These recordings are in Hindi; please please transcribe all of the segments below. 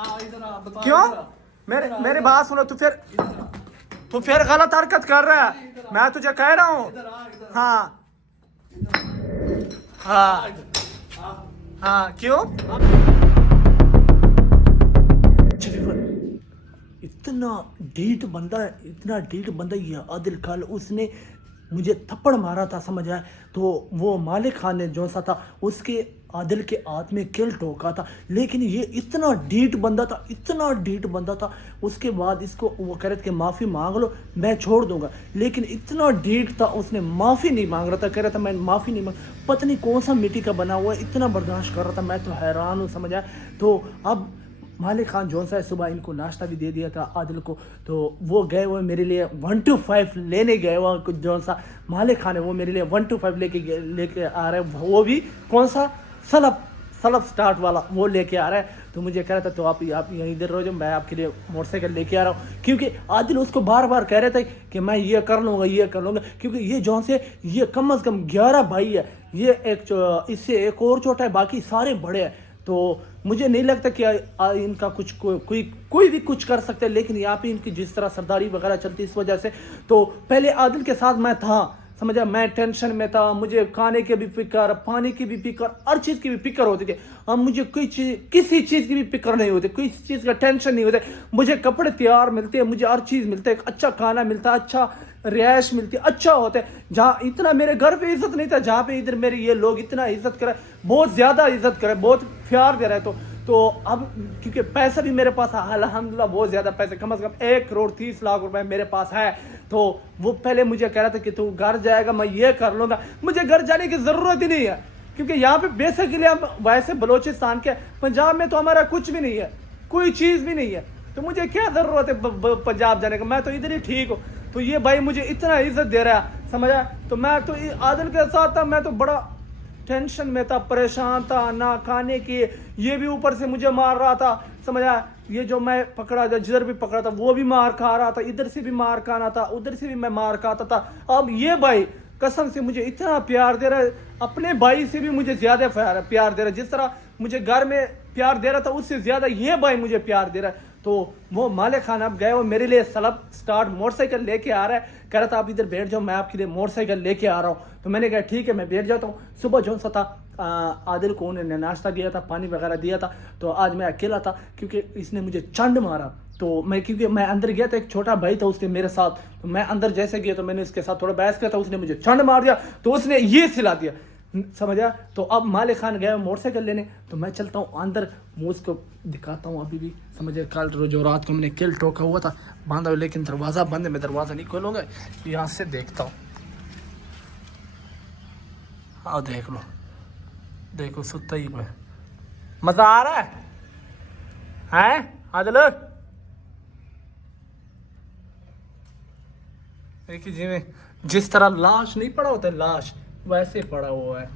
क्यों? मेरी बात सुनो, तू फिर गलत हरकत कर रहा है, मैं तुझे कह रहा हूँ। हाँ हाँ हाँ, क्यों? इतना ढीठ बंदा है, इतना ढीठ बंदा ये आदिल कल उसने मुझे थप्पड़ मारा था, समझ आया? तो वो मालिक खान ने जो सा था उसके आदिल के हाथ में किल ठोका था, लेकिन ये इतना ढीठ बंदा था, इतना ढीठ बंदा था। उसके बाद इसको वो कह रहे थे कि माफ़ी मांग लो मैं छोड़ दूंगा, लेकिन इतना ढीठ था, उसने माफ़ी नहीं मांग रहा था, कह रहा था मैं माफ़ी नहीं मांग। पता नहीं कौन सा मिट्टी का बना हुआ है, इतना बर्दाश्त कर रहा था, मैं तो हैरान हूँ, समझ आया? तो अब मालिक खान जौन सा है सुबह इनको नाश्ता भी दे दिया था आदिल को, तो वो गए हुए मेरे लिए 1 to 5 लेने गए हुआ, कुछ जौन सा मालिक खान है वो मेरे लिए 1 to 5 लेके आ रहे हैं, वो भी कौन सा सलब स्टार्ट वाला वो लेके आ रहा है। तो मुझे कह रहा था तो आप यहीं इधर रहो, जो मैं आपके लिए मोटरसाइकिल लेके आ रहा हूँ, क्योंकि आदिल उसको बार बार कह रहे थे कि मैं ये कर लूँगा, क्योंकि ये जौन से ये कम अज़ कम 11 भाई है, ये इससे एक और छोटा है, बाकी सारे बड़े हैं। तो मुझे नहीं लगता कि इनका कुछ कोई भी कुछ कर सकते हैं, लेकिन यहाँ पे इनकी जिस तरह सरदारी वगैरह चलती इस वजह से। तो पहले आदिल के साथ मैं था, समझा, मैं टेंशन में था, मुझे खाने की भी फिक्र, पानी की भी फिक्र, हर चीज़ की भी फिक्र होती थी। अब मुझे किसी चीज़ की भी फिक्र नहीं होती, कोई चीज़ का टेंशन नहीं होता। मुझे कपड़े तैयार मिलते हैं, मुझे हर चीज़ मिलता है, अच्छा खाना मिलता है, अच्छा रिहाइश मिलती है, अच्छा होता है। जहाँ इतना मेरे घर पे इज्जत नहीं था, जहाँ पे इधर मेरे ये लोग इतना इज्जत करे, बहुत ज़्यादा इज्जत करे, बहुत प्यार दे रहे। तो अब क्योंकि पैसा भी मेरे पास है अल्हम्दुलिल्लाह, बहुत ज़्यादा पैसे, कम से कम 1,30,00,000 रुपए मेरे पास है। तो वो पहले मुझे कह रहा था कि तू घर जाएगा, मैं ये कर लूँगा। मुझे घर जाने की ज़रूरत ही नहीं है, क्योंकि यहाँ पे बेसिकली हम वैसे बलोचिस्तान के, पंजाब में तो हमारा कुछ भी नहीं है, कोई चीज़ भी नहीं है, तो मुझे क्या ज़रूरत है पंजाब जाने का, मैं तो इधर ही ठीक हूँ। तो ये भाई मुझे इतना इज्जत दे रहा है, समझा? तो मैं तो आदिल के साथ था, मैं तो बड़ा टेंशन में था, परेशान था, ना खाने की, ये भी ऊपर से मुझे मार रहा था, समझा? ये जो मैं पकड़ा था, जिधर भी पकड़ा था वो भी मार खा रहा था, इधर से भी मार खाना था, उधर से भी मैं मार खाता था। अब ये भाई कसम से मुझे इतना प्यार दे रहा है, अपने भाई से भी मुझे ज़्यादा प्यार दे रहा है। जिस तरह मुझे घर में प्यार दे रहा था, उससे ज़्यादा ये भाई मुझे प्यार दे रहा है। तो वो मालिक खान अब गए, वो मेरे लिए सलब स्टार्ट मोटरसाइकिल लेके आ रहा है, कह रहा था आप इधर बैठ जाओ, मैं आपके लिए मोटरसाइकिल लेके आ रहा हूँ। तो मैंने कहा ठीक है, मैं बैठ जाता हूँ। सुबह जो सा था आदिल को उन्होंने नाश्ता दिया था, पानी वगैरह दिया था, तो आज मैं अकेला था, क्योंकि इसने मुझे चंड मारा। तो क्योंकि मैं अंदर गया था, एक छोटा भाई था उसके मेरे साथ, तो मैं अंदर जैसे गया तो मैंने उसके साथ थोड़ा बहस किया था, उसने मुझे चंड मार दिया, तो उसने ये सिला दिया, समझा? तो अब मालिक खान गया मोटरसाइकिल लेने, तो मैं चलता हूँ अंदर, मैं उसको दिखाता हूँ अभी भी, समझे? कल जो रात को मैंने किल ठोका हुआ था, बांधा हुआ, लेकिन दरवाज़ा बंद है, मैं दरवाज़ा नहीं खोलूँगा, यहाँ से देखता हूँ। आओ देख लो, देखो सुता ही है, मज़ा आ रहा है आदिल? देखिए जिस तरह लाश नहीं पड़ा होता, लाश वैसे पड़ा हुआ है,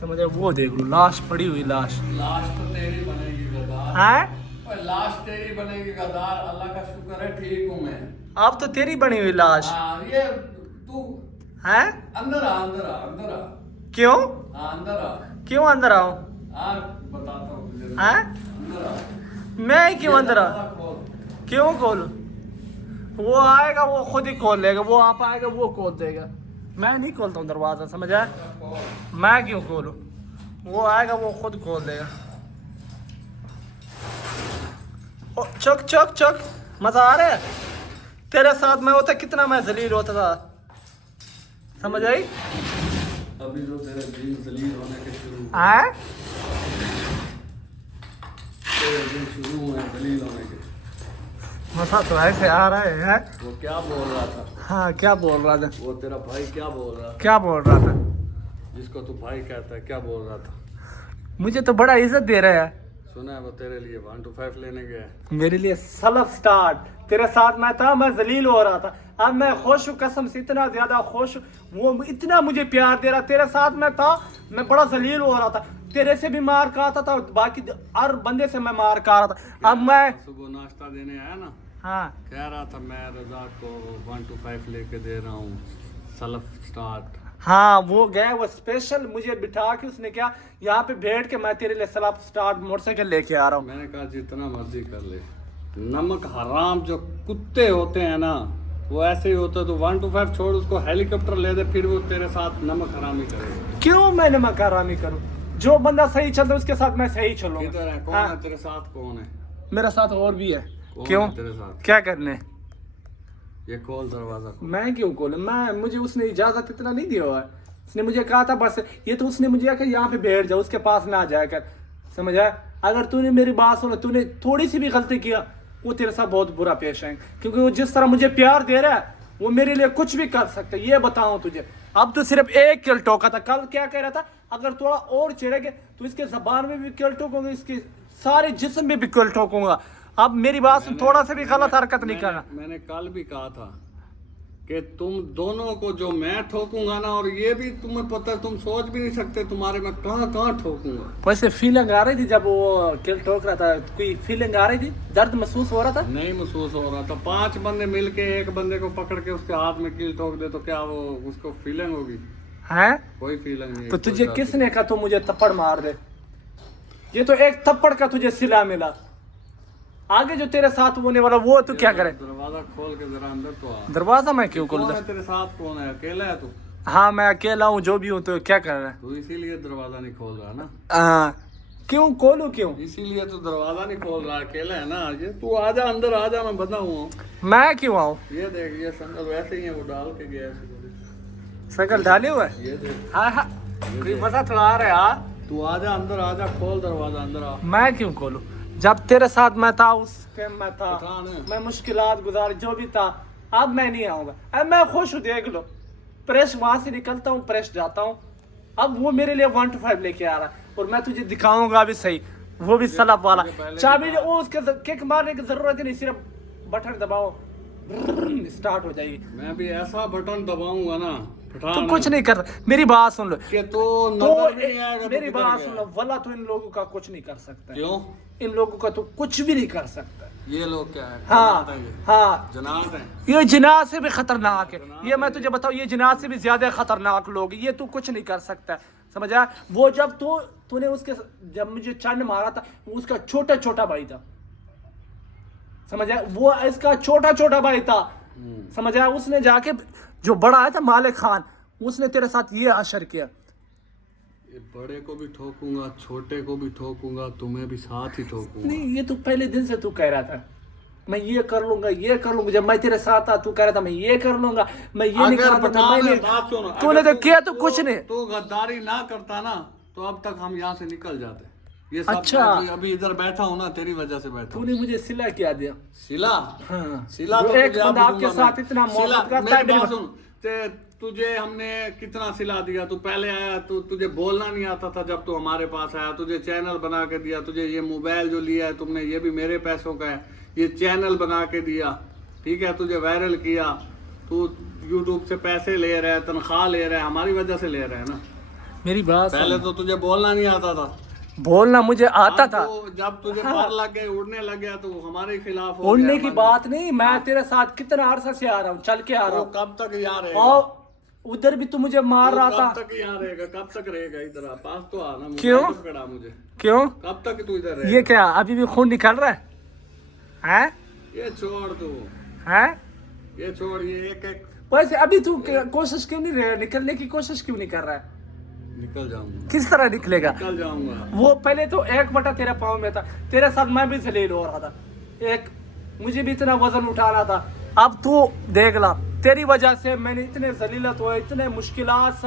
समझ? वो देख लो, लाश पड़ी हुई, लाश तो तेरी बनेगी गद्दार है, लाश तेरी बनेगी गद्दार। अल्लाह का शुक्र है ठीक हूँ मैं। अब तो तेरी बनी हुई लाश ये तू है। अंदर आ, अंदर आ, अंदर आ। क्यों? अंदर आ। क्यों अंदर आओ? बताता हूँ तुझे। हैं? अंदर आ। मैं क्यों अंदर आ? खोल। क्यों खोलूं? वो आएगा वो खुद ही खोल लेगा, वो आप आएगा वो खोल देगा, मैं नहीं खोलता हूँ दरवाज़ा, समझ आया? मैं क्यों खोलूं? वो आएगा वो खुद खोल देगा। ओ चक चक चक, मज़ा आ रहा है? तेरे साथ मैं होता कितना मैं जलील होता था, समझ आई? अभी जो तेरे दिन जलील होने के शुरू हैं? तेरे दिन शुरू हुए जलील होने के। मज़ा तो ऐसे आ रहा है। वो क्या बोल रहा था? हाँ, क्या बोल रहा था? वो तेरा भाई क्या बोल रहा था? क्या बोल रहा था? जिसको तू भाई कहता है, क्या बोल रहा था? मुझे तो बड़ा इज्जत दे रहा है। सुना है वो तेरे लिए 1 to 5 लेने गया। मेरे लिए सलब स्टार्ट, तेरे साथ मैं था, मैं जलील हो रहा था, अब मैं खुश हूँ, कसम से इतना ज्यादा खुश। वो इतना मुझे प्यार दे रहा, तेरे साथ मैं था, मैं बड़ा जलील हो रहा था, तेरे से भी मार खाता था, बाकी हर बंदे से मैं मार खा रहा था। अब मैं सुबह नाश्ता देने आया ना, हाँ कह रहा था मैं रजा को 1 to 5 लेके दे रहा हूँ, सलफ स्टार्ट। हाँ वो गया, वो स्पेशल मुझे बिठा के उसने क्या यहाँ पे बैठ के मैं तेरे लिए सलाब स्टार्ट मोटरसाइकिल लेके आ रहा हूँ। मैंने कहा जितना मर्जी कर ले, नमक हराम जो कुत्ते होते हैं ना वो ऐसे ही होते। तो 1 to 5 छोड़, उसको हेलीकॉप्टर ले दे, फिर वो तेरे साथ नमक हरामी करेगा। क्यों मैं नमक हरामी करूँ? जो बंदा सही चलता है उसके साथ मैं सही चलूंगा। किधर है, कौन है तेरे साथ, कौन है? मेरा साथ और भी है। कौन क्यों? है तेरे साथ? क्या करने? ये खोल दरवाजा खोल। मैं क्यों खोलूं? मुझे उसने इजाजत इतना नहीं दिया हुआ है। उसने मुझे कहा था बस ये, तो उसने मुझे कहा यहाँ पे बैठ जा, उसके पास ना जाया कर। समझ आया? अगर तूने मेरी बात सुना, तूने थोड़ी सी भी गलती किया, वो तेरे साथ बहुत बुरा पेश आएंगे। क्योंकि वो जिस तरह मुझे प्यार दे रहा है वो मेरे लिए कुछ भी कर सकता है, ये बताऊं तुझे। अब तो सिर्फ एक किल टोका था, कल क्या कह रहा था? अगर थोड़ा और चिढ़ेगे तो इसके जबान में भी किल ठोकूंगा, इसके सारे जिस्म में भी किल ठोकूंगा। अब मेरी बात सुन, थोड़ा सा भी गलत हरकत नहीं करना। मैंने कल भी कहा था कि तुम दोनों को जो मैं ठोकूंगा ना, और ये भी तुम्हें पता है, तुम सोच भी नहीं सकते तुम्हारे मैं कहाँ कहाँ ठोकूंगा। वैसे फीलिंग आ रही थी जब वो किल ठोक रहा था? कोई फीलिंग आ रही थी? दर्द महसूस हो रहा था? नहीं महसूस हो रहा था। 5 बंदे मिलके एक बंदे को पकड़ के उसके हाथ में कील ठोक दे तो क्या वो उसको फीलिंग होगी? है कोई फीलिंग नहीं। तो तुझे किसने कहा तू मुझे थप्पड़ मार दे? ये तो एक थप्पड़ का तुझे सिला मिला। आगे जो तेरे साथ होने वाला वो तू क्या करे? दरवाजा खोल के जरा अंदर तो आ। दरवाजा मैं क्यों खोल कौन दूं? है तेरे साथ, कौन है? अकेला है तू? हाँ मैं अकेला हूँ, जो भी हूँ। तो क्या कर रहा है? तू इसीलिए दरवाजा नहीं खोल रहा ना? क्यों खोलूं? क्यों? इसीलिए तो दरवाजा नहीं खोल रहा, अकेला है ना। ये तू आजा अंदर, आजा, मैं बंधा हुआ हूँ। मैं क्यों आऊँ? ये देख, ये संगल वैसे ही है, वो डाल के गया है। शकल डाले हुआ है। ये देख, हाँ हाँ कोई मजा तो आ रहा है। हाँ तू आजा अंदर, आजा, खोल दरवाजा, अंदर आ। मैं क्यों खोलूं? जब तेरे साथ मैं था उस टाइम में था, पठान है। मैं मुश्किलात गुजार जो भी था। अब मैं नहीं आऊंगा। अब मैं खुश हूँ, देख लो। प्रेस वहां से निकलता हूँ, प्रेस जाता हूँ। अब वो मेरे लिए 1 to 5 लेके आ रहा है और मैं तुझे दिखाऊंगा भी सही, वो भी सलाब वाला। चाबी वो उसके किक मारने की जरूरत ही नहीं, सिर्फ बटन दबाओ स्टार्ट हो जाएगी। मैं भी ऐसा बटन दबाऊंगा ना, पठान तू कुछ नहीं कर। मेरी बात सुन लो। कि तो तो नजर भी नहीं आएगा। मेरी बात सुन लो, वल्ला तो इन लोगों का कुछ नहीं कर सकता। क्यों? इन लोगों का तो कुछ भी नहीं कर सकता। ये लोग क्या है? हाँ हाँ, जनात है। ये जिनात से भी खतरनाक है। ये मैं तुझे बताऊं, ये जिनात से भी ज्यादा खतरनाक लोग हैं। ये तू कुछ नहीं कर सकता, समझ आया? वो जब तूने उसके, जब मुझे चंड मारा था, वो उसका छोटा छोटा भाई था, समझ आया? वो इसका छोटा छोटा भाई था, समझ आया? उसने जाके, जो बड़ा आया था मालिक खान, उसने तेरे साथ ये असर किया। ये बड़े को भी ठोकूंगा, छोटे को भी ठोकूंगा, तुम्हें भी साथ ही ठोकूंगा। नहीं, ये तो पहले दिन से तू कह रहा था मैं ये कर लूंगा, ये कर लूंगा। जब मैं तेरे साथ था तू कह रहा था मैं ये कर लूंगा, मैं ये नहीं करता था, मैंने बात सुनो, तूने अगर तो किया तो कुछ नहीं। तो गद्दारी ना करता ना तो अब तक हम यहाँ से निकल जाते। ये सब अच्छा। अभी इधर बैठा हूँ ना, तेरी वजह से बैठा हूँ। तूने मुझे सिला क्या दिया? सिला? हाँ। सिला जो तो एक तुझे अब बंदा आपके दूंगा साथ मैं। इतना मोहब्बत सिला, करता है, मेरी बात मेरी सुन, तुझे हमने कितना सिला दिया। तू पहले आया, तुझे बोलना नहीं आता था। जब तू हमारे पास आया, तुझे चैनल बना के दिया। तुझे ये मोबाइल जो लिया है तुमने, ये भी मेरे पैसों का है। ये चैनल बना के दिया, ठीक है? तुझे वायरल किया। तू यूट्यूब से पैसे ले रहा है, तनख्वाह ले रहा है, हमारी वजह से ले रहा है ना। मेरी बात पहले तो तुझे बोलना नहीं आता था। बोलना मुझे आता अब था। तो जब तुझे पर लग गए, उड़ने लग गया, तो हमारे खिलाफ हो उड़ने गया। की बात नहीं, मैं तेरे साथ कितना अरसा से आ रहा हूँ, चल के आ रहा तो हूँ। कब तक यहाँ रहेगा? और उधर भी तू मुझे मार रहा था। कब तक यहाँ रहेगा? कब तक रहेगा? इधर आ, पास तो आना। क्यों? पकड़ा मुझे। क्यों? कब तक तू इधर रहेगा? ये क्या अभी भी खून निकल रहा है? ये छोड़ तू, हैं? ये छोड़, ये एक एक वैसे अभी तू कोशिश क्यों नहीं रहा, निकलने की कोशिश क्यों नहीं कर रहा है? निकल जाऊंगा। किस तरह निकलेगा? निकल जाऊंगा। वो पहले तो 1 बटा तेरे पाँव में था, तेरे साथ मैं भी जलील हो रहा था। एक मुझे भी इतना वजन उठाना था। अब तू देख ला, तेरी वजह से मैंने इतने जलीलत हुए, इतने मुश्किलात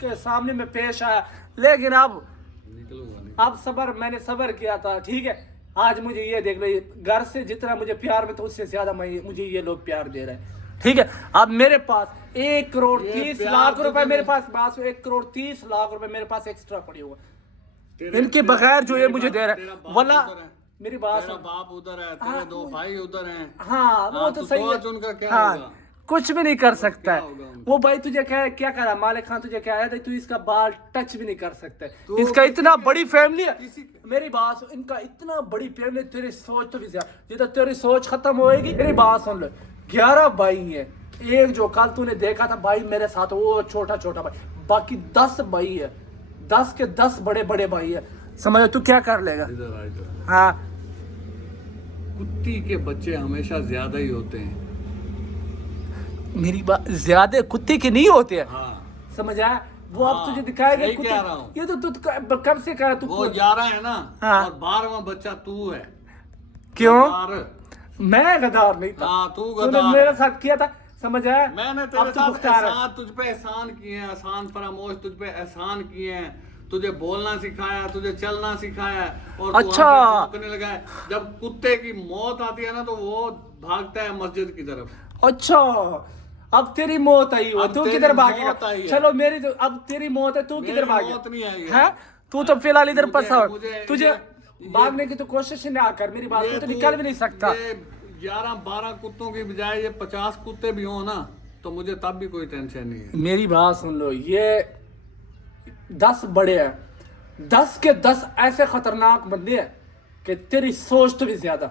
के सामने में पेश आया। लेकिन अब निकलूंगा। अब सबर, मैंने सबर किया था, ठीक है? आज मुझे ये देख लो, घर से जितना मुझे प्यार में था उससे ज्यादा मुझे ये लोग प्यार दे रहे हैं, ठीक है? अब मेरे पास 1 करोड़ 30 लाख रुपए, मेरे पास 1 करोड़ 30 लाख रुपए मेरे पास एक्स्ट्रा पड़ी हुआ। इनके बगैर जो ये मुझे दे रहा है, वला मेरी बात तेरा बाप उधर है, तेरे 2 भाई उधर हैं। हाँ वो तो सही है। उनका क्या हाँ, होगा? कुछ भी नहीं कर सकता है होगा उनका? वो भाई। तुझे क्या करा मालिक खान? तुझे क्या आया था? तू इसका बाल टच भी नहीं कर सकता। इसका इतना बड़ी फैमिली है। मेरी बात सुन, इनका इतना बड़ी फैमिली, तेरी सोच तो भी ज्यादा। जिधर तेरी सोच खत्म होएगी, मेरी बात सुन लो, 11 भाई है। एक जो कल तूने देखा था भाई मेरे साथ, वो छोटा छोटा भाई, बाकी 10 भाई है, 10 के 10 बड़े बड़े भाई है, समझ, तू क्या कर लेगा? इधर आ, इधर। हाँ, कुत्ती के बच्चे हमेशा ज्यादा ही होते हैं। मेरी बात, ज्यादा कुत्ते के नहीं होते हैं, हाँ, समझ आया? वो अब हाँ, तुझे दिखाएगा सही कुत्ते, कह रहा हूँ। ये तो तू कब से कह रहा तू? वो 11 है ना, हाँ। और 12वां बच्चा तू है। क्यों? गद्दार। मैं गद्दार नहीं था, हाँ, तू तूने गद्दार मेरे है। साथ किया था, समझ आया? मैंने अब तेरे तू साथ मुख्तार है। एहसान, तुझ पे एहसान किए हैं, एहसान फरामोश तुझ पे एहसान किए हैं, तुझे बोलना सिखाया, तुझे चलना सिखाया है, और तू अच्छा। हम पे भौंकने लगा है। जब कुत्ते की मौत आती है ना तो वो भागता है मस्जिद की तरफ। अच्छा, अब तेरी मौत आई हो, अब तू तेरी किधर मौत भागेगा? आई है। चलो मेरी तो, अब तेरी मौत है, तू मेरी किधर भागेगा? मौत नहीं आई है। हैं? तू तो फिलहाल इधर मुझे- फंसा, मुझे- तुझे ये- भागने की तो कोशिश ही ना कर, मेरी बात, तू तो निकल भी नहीं सकता। ये 11-12 कुत्तों की बजाय ये 50 कुत्ते भी हो ना तो मुझे तब भी कोई टेंशन नहीं है। मेरी बात सुन लो, ये 10 बड़े हैं, 10 के 10 ऐसे खतरनाक बंदे हैं कि तेरी सोच तो भी ज्यादा,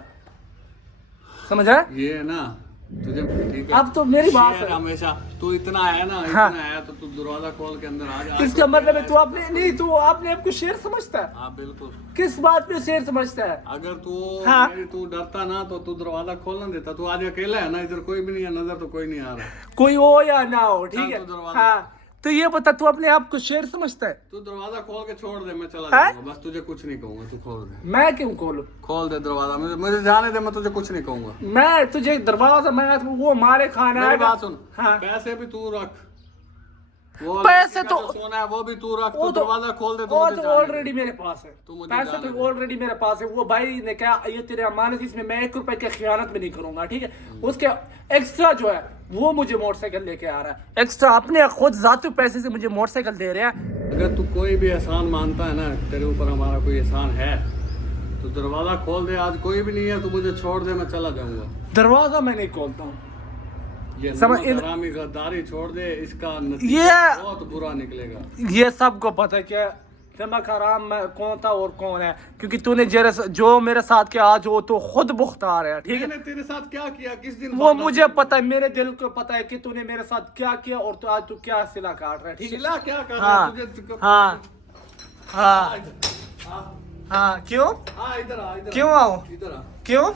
समझ आया? ये है ना, तुझे ठीक है। अब तो मेरी बात शेर है। हमेशा तू इतना है ना, हाँ। इतना है तो तू दरवाजा खोल के अंदर आ जा। इसका मतलब है तू अपने नहीं, तू अपने आप को शेर समझता है? हाँ बिल्कुल। किस बात पे शेर समझता है? अगर तू हाँ। तू डरता ना तो तू दरवाजा खोलना देता। तू आज अकेला है ना, इधर कोई भी नहीं है, नजर तो कोई नहीं आ रहा। कोई हो या ना हो, ठीक है? तो दरवाजा- हाँ, तो ये बता, तू अपने आप को शेर समझता है? तू दरवाजा खोल के छोड़ दे, मैं चला हाँ? जाऊंगा। बस तुझे कुछ नहीं कहूंगा, तू खोल दे। मैं क्यों खोलूं? खोल दे दरवाजा, मुझे जाने दे, मैं तुझे कुछ नहीं कहूंगा। मैं तुझे दरवाजा, मैं वो मारे खाना मेरी आएगा। बात सुन, हाँ, पैसे भी तू रख, वो पैसे लड़की का तो- जो सोना है वो भी तू रख, वो तू तो- दरवाजा खोल दे। वो मुझे तो जाने दे। ऑलरेडी मेरे पास है, तू मुझे पैसे जाने तो दे। ऑलरेडी मेरे पास है। वो भाई ने कहा ये तेरे अमानत, इसमें मैं 1 रुपए की खियानत भी नहीं करूंगा, ठीक है? उसके एक्स्ट्रा जो है वो मुझे मोटरसाइकिल लेके आ रहा है, एक्स्ट्रा अपने खुद जाती पैसे से मुझे मोटरसाइकिल दे रहे हैं। अगर तू कोई भी एहसान मानता है ना, तेरे ऊपर हमारा कोई एहसान है तो दरवाजा खोल दे। आज कोई भी नहीं है, तू मुझे छोड़ दे, मैं चला जाऊंगा। दरवाजा मैं नहीं खोलता हूँ, ये समझ- हरामी गद्दारी छोड़ दे, इसका नतीजा ये- बहुत बुरा निकलेगा। ये सबको पता है कि नमक हराम में कौन था और कौन है, क्योंकि तूने जो मेरे साथ के आज हो तो खुद मुख्तार है, ठीक है? मैंने तेरे साथ क्या किया, किस दिन वो बात मुझे आती है? पता है, मेरे दिल को पता है कि तूने मेरे साथ क्या किया और तू आज तू क्या सिला काट रहा है, ठीक है? शिला क्या कर रहा है हाँ, तुझे? हाँ, हाँ, हाँ, हाँ, क्यों? हाँ, इधर आ, इधर क्यों आ, आऊं? इधर आ। क्यों?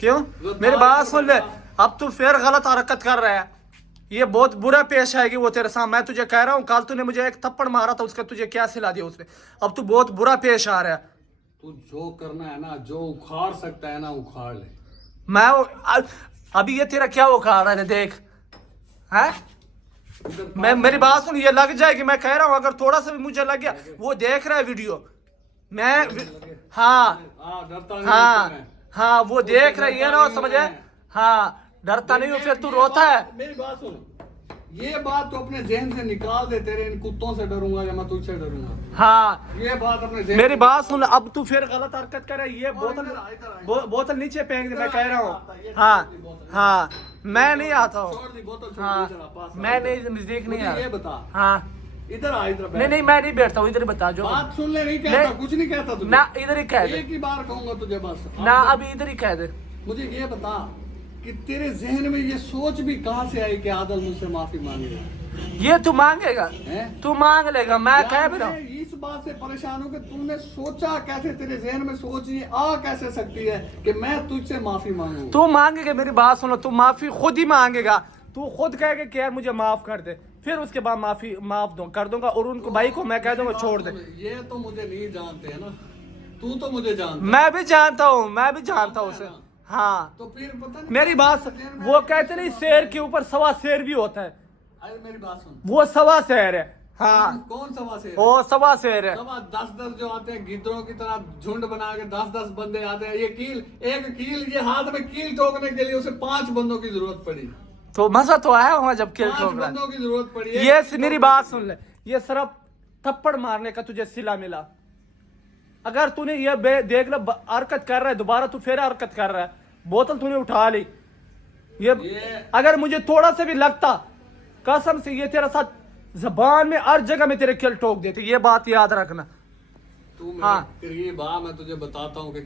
क्यों? वो मेरी दाल बात को सुन ले, बता। अब तू फिर गलत हरकत कर रहा है, ये बहुत बुरा पेश आएगी वो तेरे साथ। मैं तुझे कह रहा हूँ, कल तूने मुझे एक थप्पड़ मारा था, उसका तुझे क्या सिला दिया उसने? अब तू बहुत बुरा पेश आ रहा है। तू जो करना है ना, जो उखाड़ सकता है ना, उखाड़ ले। मैं अभी ये तेरा क्या उखाड़ रहा है, देख, है? मैं, मेरी बात सुन, ये लग जाएगी, मैं कह रहा हूँ, अगर थोड़ा सा भी मुझे लग गया, वो देख रहा है वीडियो, मैं, हाँ, हाँ, डरता नहीं हाँ, हूँ मैं। हाँ, वो देख रहा है, ये ना समझे? हाँ, डरता नहीं हूँ, फिर तू रोता है। मेरी बात सुन, ये बात तो अपने जहन से निकाल दे, तेरे इन कुत्तों से डरूंगा या मैं तुझसे डरूंगा। हाँ, ये बात अपने जहन मेरी से बात सुन, अब तू फिर गलत हरकत करे, ये बोतल इधर आ, इधर आ। बोतल नीचे फेंक दे, मैं इधर कह रहा आ, हूँ। ये हाँ, छोड़ दी बोतल। हाँ, मैं नहीं आता हूँ। छोड़ दी बोतल, छोड़ हाँ, दी, इधर आ, पास आ, मैं इधर। नहीं, नजदीक नहीं मुझे आ ये रहा। बता, हाँ, इधर आ, इधर बैठ। नहीं नहीं, मैं नहीं बैठता हूँ, इधर ही बता जो। बात सुन ले, नहीं कहता, नहीं। कुछ नहीं कहता तुझे। ना इधर ही कह दे, एक ही बार कहूंगा तुझे बस। ना अभी इधर ही कह दे। मुझे ये बता कि तेरे जहन में ये सोच भी कहाँ से आई कि आदल मुझसे माफी मांगेगा? ये तू मांगेगा, हैं? तू मांग लेगा, मैं यार, कह भी रहा हूँ। मैं इस बात से परेशान हूँ कि तूने सोचा कैसे, तेरे जहन में सोच ये आ कैसे सकती है कि मैं तुझसे माफी मांगू? तू मांगेगा, मेरी बात सुनो, तू माफी खुद ही मांगेगा, तू खुद कहेगा कि यार मुझे माफ कर दे, फिर उसके बाद माफ कर दूंगा, और उनको भाई को मैं कह दूंगा छोड़ दे। ये तो मुझे नहीं जानते है ना, तू तो मुझे जानता है। मैं भी जानता हूँ, मैं भी जानता हूँ उसे। हाँ, तो फिर पता नहीं मेरी बात सुन, वो कहते नहीं शेर के ऊपर सवा शेर भी होता है, अरे मेरी बात सुन, वो सवा शेर है। हाँ, कौन सवा से? वो सवा शेर है। सवा 10-10 जो आते हैं गिद्धरों की तरह झुंड बना के 10-10 बंदे आते हैं। ये एक कील, ये हाथ में कील ठोकने के लिए उसे 5 बंदों की जरूरत पड़ी। तो मजा तो आया वहां जब खेल 5 ठोक रहा है। बंदों की जरूरत पड़ी। ये मेरी बात सुन ले, ये सिर्फ थप्पड़ मारने का तुझे सिला मिला। अगर तूने ये देख लो हरकत कर रहा है, दोबारा तू फिर हरकत कर रहा है, बोतल तूने उठा ली, ये अगर मुझे थोड़ा सा भी लगता, कसम से ये तेरे साथ जबान में हर जगह में तेरे किल ठोक देते, ये बात याद रखना। तू मेरे हाँ। करीब आ, मैं तुझे बताता हूँ कि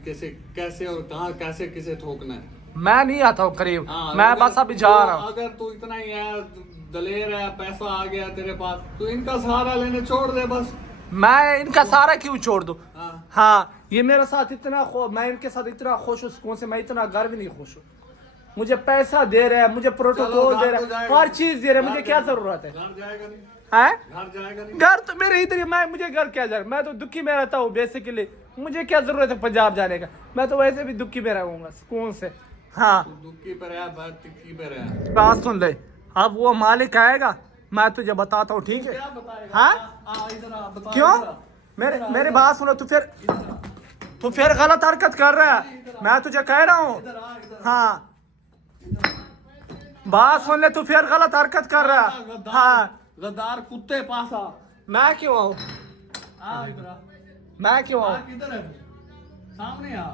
कैसे और कहाँ कैसे किसे ठोकना है। मैं नहीं आता हूँ करीब, हाँ, मैं अगर बस अभी जा रहा हूँ। अगर तू इतना ही है, दलेर है, पैसा आ गया तेरे पास, तू इनका सहारा लेने छोड़ दे बस। मैं इनका सारा क्यों छोड़ दूं? हाँ। हाँ, ये मेरे साथ इतना मैं इनके साथ इतना खुश हूँ, सुकून से, मैं इतना घर भी नहीं खुश हूँ। मुझे पैसा दे रहे हैं, मुझे प्रोटोकॉल दे रहे हैं, हर चीज दे रहे हैं, मुझे क्या जरूरत है? घर जाएगा नहीं, हैं? घर जाएगा नहीं। घर तो मेरे इधर ही, मुझे घर क्या जाए, मैं तो दुखी में रहता हूँ बेसिकली। मुझे क्या जरूरत है पंजाब जाने का? मैं तो वैसे भी दुखी में रहूंगा सुकून से। हाँ, तू दुखी पे रहा, बात तिक्की पे रहा। बात सुन ले, अब वो मालिक आएगा, मैं तुझे बताता हूँ, ठीक है? क्या बताएगा? हाँ? इधर आ, बता। क्यों? इधर आ। मेरी बात सुनो, तू फिर गलत हरकत कर रहा है, मैं तुझे कह रहा हूँ। इधर आ, इधर आ। हाँ, बात सुन ले, तू फिर गलत हरकत कर रहा है। गद्दार, हाँ, गद्दार कुत्ते पास आ। मैं क्यों आऊँ? आ इधर आ। मैं क्यों आ, आऊँ? किधर है? सामने आ।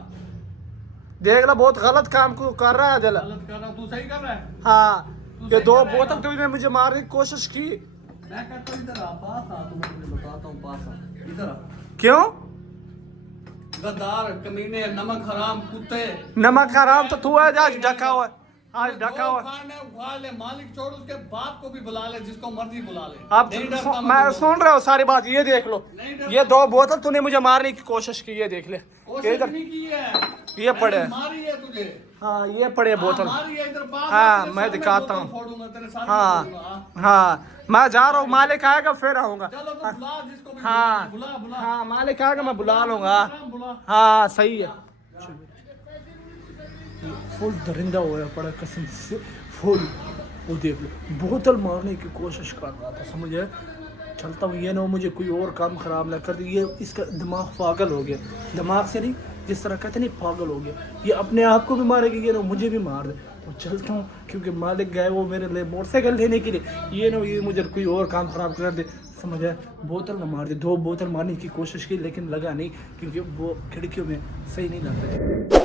देख ला, बहुत गलत काम को कर रहा है दिल। गलत कर रहा, तू सही कर रहा है। हाँ, ये सही 2 कर रहा है बोतल ना? तूने मुझे मारने की कोशिश की। मैं कहता हूँ इधर आ, पास आ, तू मैं तुझे बताता हूँ, पास आ। इधर आ। क्यों? गद्दार, कमीने, नमक हराम कुत्ते। नमक हराम तो तू है, आज ढका हुआ है, आज ढका हुआ है। खाने उखाड़ ले, मालिक छोड़, उसके बाप को भी बुला ले, जिसको मर्जी बुला ले। अब नहीं डरता मैं तुझको। सुन रहा हूँ सारी बात, ये देख लो, नहीं डरता। ये 2 बोतल तूने मुझे मारने की कोशिश की, ये देख ले, कोशिश इधर नहीं की है, ये पड़े मैंने मारी है तुझे। हाँ, ये पड़े बोतल। मारी है, इधर पास हाँ, आ, तेरे मैं सामने दिखाता बोतल हूँ। फोड़ूंगा, तेरे सामने हाँ फोड़ूंगा, हाँ। हाँ, मैं जा रहा हूँ, मालिक आएगा फिर आऊंगा। चलो तो बुला जिसको भी हाँ बुला, बुला। हाँ, मालिक आएगा, मैं बुला लूंगा। बुला। हाँ, सही है। फुल दरिंदा हुआ पड़ा कसम से, फुल। वो देख लो, बोतल मारने की कोशिश कर रहा था, समझे? चलता हूँ, ये ना मुझे कोई और काम खराब ना कर दे। ये इसका दिमाग पागल हो गया, दिमाग से नहीं, जिस तरह कहते नहीं, पागल हो गया। ये अपने आप को भी मारेगी, ये ना मुझे भी मार दे। तो चलता हूँ, क्योंकि मालिक गए वो मेरे लिए मोटरसाइकिल लेने के लिए, ये ना ये मुझे कोई और काम खराब कर दे, समझ आया? बोतल ना मार दे। 2 बोतल मारने की कोशिश की लेकिन लगा नहीं, क्योंकि वो खिड़कियों में सही नहीं लगता।